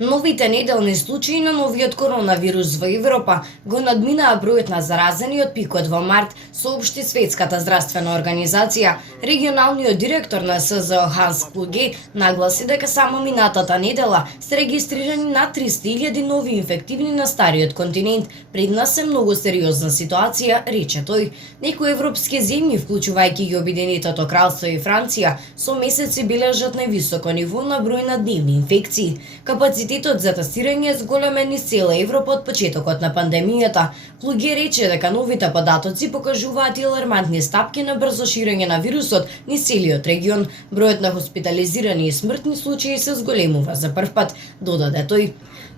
Новите неделни случаи на новиот коронавирус во Европа го надминаа бројот на заразени од пикот во март, соопшти Светската здравствена организација. Регионалниот директор на СЗО Ханс Клуге нагласи дека само минатата недела се регистрирани над 300.000 нови инфективни на стариот континент. Пред нас е многу сериозна ситуација, рече тој. Некои европски земји, вклучувајќи ги Обединетото кралство и Франција, со месеци бележат највисоко ниво на број на дневни инфекции. Капацитетот за тестирање е зголемен низ цела Европа од почетокот на пандемијата. Клуге рече дека новите податоци покажуваат и алармантни стапки на брзо ширење на вирусот низ целиот регион. Бројот на хоспитализирани и смртни случаи се зголемува за прв пат, додаде тој.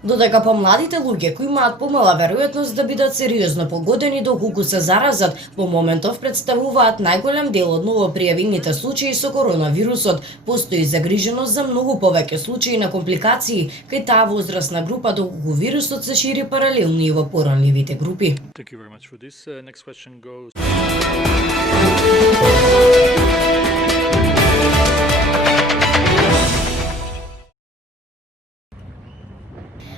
Додека помладите луѓе кои имаат помала веројатност да бидат сериозно погодени доколку се заразат, во моментов представуваат најголем дел од новопријавените случаи со коронавирусот, постои загриженост за многу повеќе случаи на компликации кај таа возрастна група доколку вирусот се шири паралелно и во поранливите групи. Thank you very much for this. Next question goes.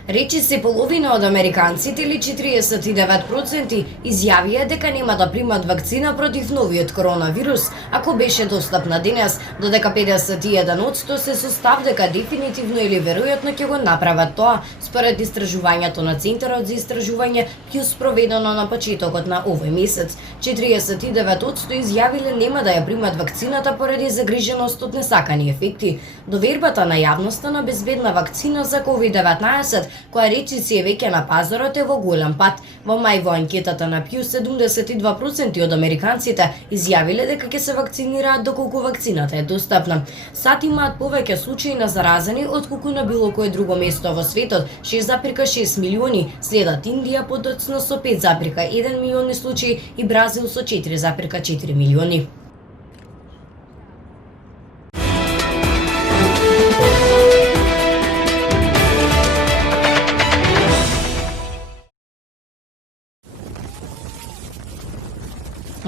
Речиси половина од американците или 49% изјавија дека нема да примат вакцина против новиот коронавирус, ако беше достапна денес, додека 51% се со став дека дефинитивно или веројатно ќе го направат тоа, според истражувањето на Центарот за истражување Pew спроведено на почетокот на овој месец. 49% изјавиле нема да ја примат вакцината поради загриженост од несакани ефекти. Довербата на јавноста на безбедна вакцина за COVID-19 која речиси е веќе на пазарот е во голем пат. Во мај во анкетата на Pew 72% од американците изјавиле дека ќе се вакцинираат доколку вакцината е достапна. САД имаат повеќе случаи на заразени отколку на било кое друго место во светот, 6,6 милиони, следат Индија подоцна со 5,1 милиони случаи и Бразил со 4,4 милиони.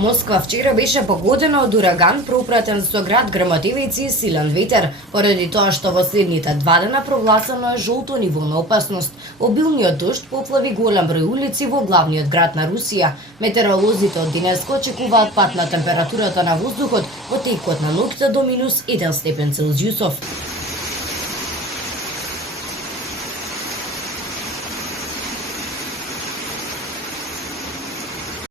Москва вчера беше погодена од ураган пропратен со град грмотевици и силен ветер, поради тоа што во следните 2 дена прогласено е жолто ниво на опасност. Обилниот дожд поплави голем број улици во главниот град на Русија. Метеоролозите од денеска очекуваат пад на температурата на воздухот во текот на ноќта до -1 степен Целзиусов.